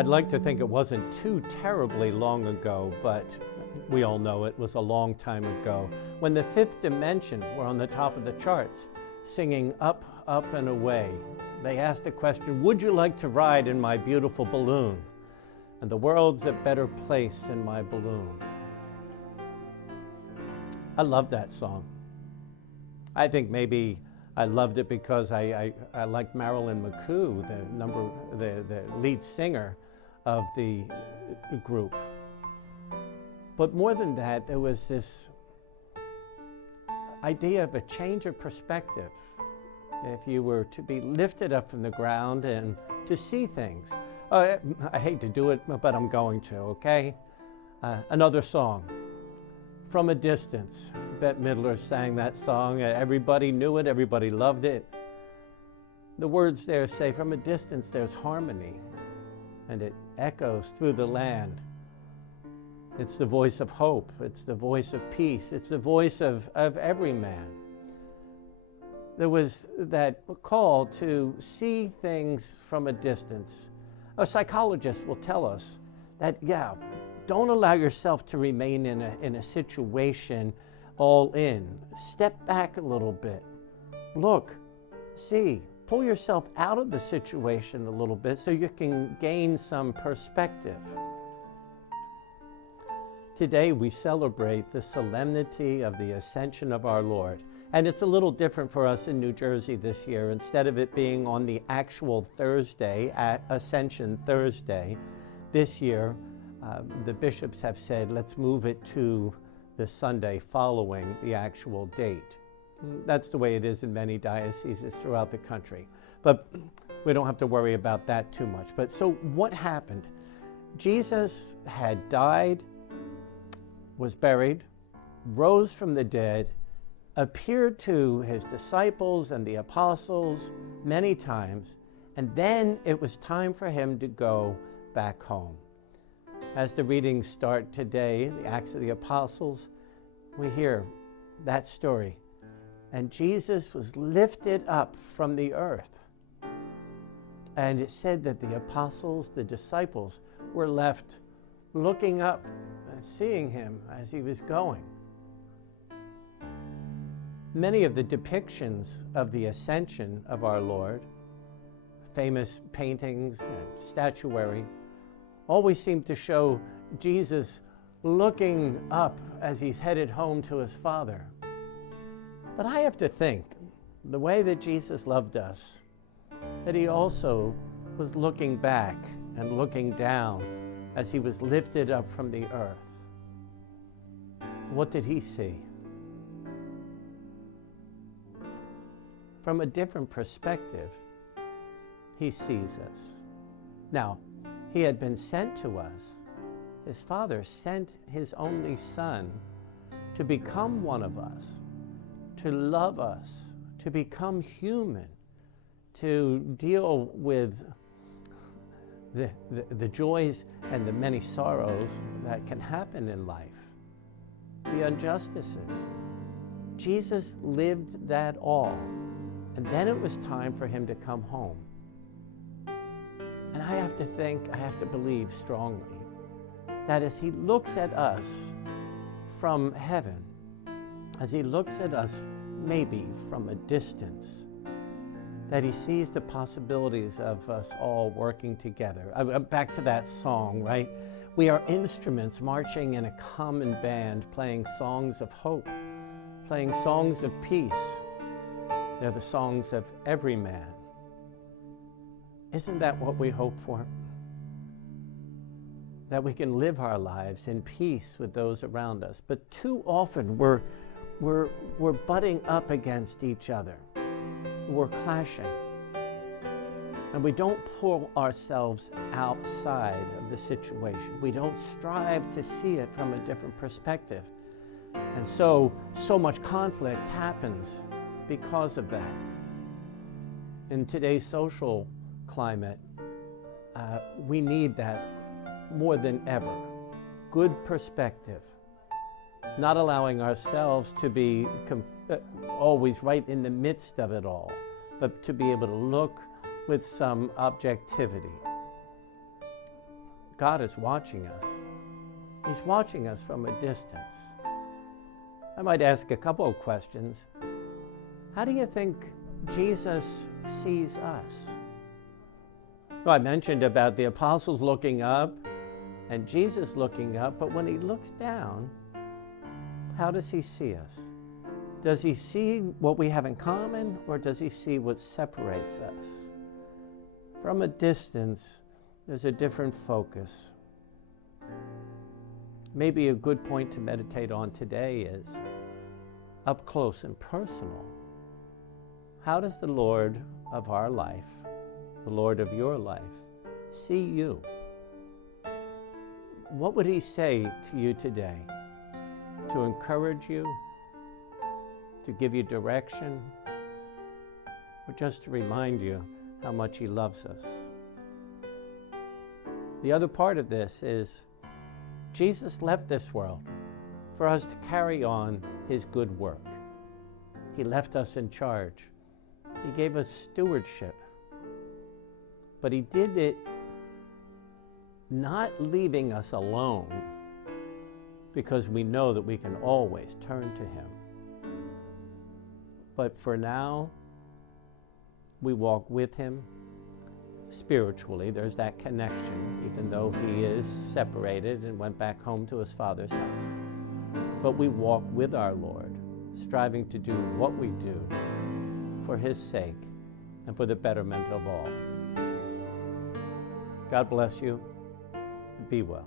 I'd like to think it wasn't too terribly long ago, but we all know it was a long time ago, when the Fifth Dimension were on the top of the charts, singing Up, Up and Away. They asked the question, would you like to ride in my beautiful balloon? And the world's a better place in my balloon. I love that song. I think maybe I loved it because I liked Marilyn McCoo, the lead singer of the group. But more than that, there was this idea of a change of perspective. If you were to be lifted up from the ground and to see things. I hate to do it, but I'm going to, okay? Another song, From a Distance. Bette Midler sang that song. Everybody knew it, everybody loved it. The words there say, from a distance there's harmony, and it echoes through the land. It's the voice of hope, it's the voice of peace, it's the voice of every man. There was that call to see things from a distance. A psychologist will tell us that, don't allow yourself to remain in a situation all in. Step back a little bit. Look, see, pull yourself out of the situation a little bit so you can gain some perspective. Today we celebrate the solemnity of the Ascension of our Lord. And it's a little different for us in New Jersey this year. Instead of it being on the actual Thursday, at Ascension Thursday, this year the bishops have said, let's move it to the Sunday following the actual date. That's the way it is in many dioceses throughout the country. But we don't have to worry about that too much. But so what happened? Jesus had died, was buried, rose from the dead, appeared to his disciples and the apostles many times, and then it was time for him to go back home. As the readings start today, the Acts of the Apostles, we hear that story. And Jesus was lifted up from the earth. And it said that the apostles, the disciples, were left looking up and seeing him as he was going. Many of the depictions of the ascension of our Lord, famous paintings and statuary, always seem to show Jesus looking up as he's headed home to his Father. But I have to think, the way that Jesus loved us, that he also was looking back and looking down as he was lifted up from the earth. What did he see? From a different perspective, he sees us. Now, he had been sent to us. His Father sent his only Son to become one of us, to love us, to become human, to deal with the joys and the many sorrows that can happen in life, the injustices. Jesus lived that all. And then it was time for him to come home. And I have to think, I have to believe strongly that as he looks at us from heaven, as he looks at us maybe from a distance, that he sees the possibilities of us all working together. Back to that song, right? We are instruments marching in a common band, playing songs of hope, playing songs of peace. They're the songs of every man. Isn't that what we hope for? That we can live our lives in peace with those around us. But too often we're butting up against each other. We're clashing. And we don't pull ourselves outside of the situation. We don't strive to see it from a different perspective. And so much conflict happens because of that. In today's social climate, we need that more than ever. Good perspective. Not allowing ourselves to be always right in the midst of it all, but to be able to look with some objectivity. God is watching us. He's watching us from a distance. I might ask a couple of questions. How do you think Jesus sees us? Well, I mentioned about the apostles looking up and Jesus looking up, but when he looks down, how does he see us? Does he see what we have in common, or does he see what separates us? From a distance, there's a different focus. Maybe a good point to meditate on today is up close and personal. How does the Lord of our life, the Lord of your life, see you? What would he say to you today? To encourage you? To give you direction? Or just to remind you how much he loves us? The other part of this is Jesus left this world for us to carry on his good work. He left us in charge. He gave us stewardship. But he did it not leaving us alone, because we know that we can always turn to him. But for now, we walk with him spiritually. There's that connection, even though he is separated and went back home to his Father's house. But we walk with our Lord, striving to do what we do for his sake and for the betterment of all. God bless you, and be well.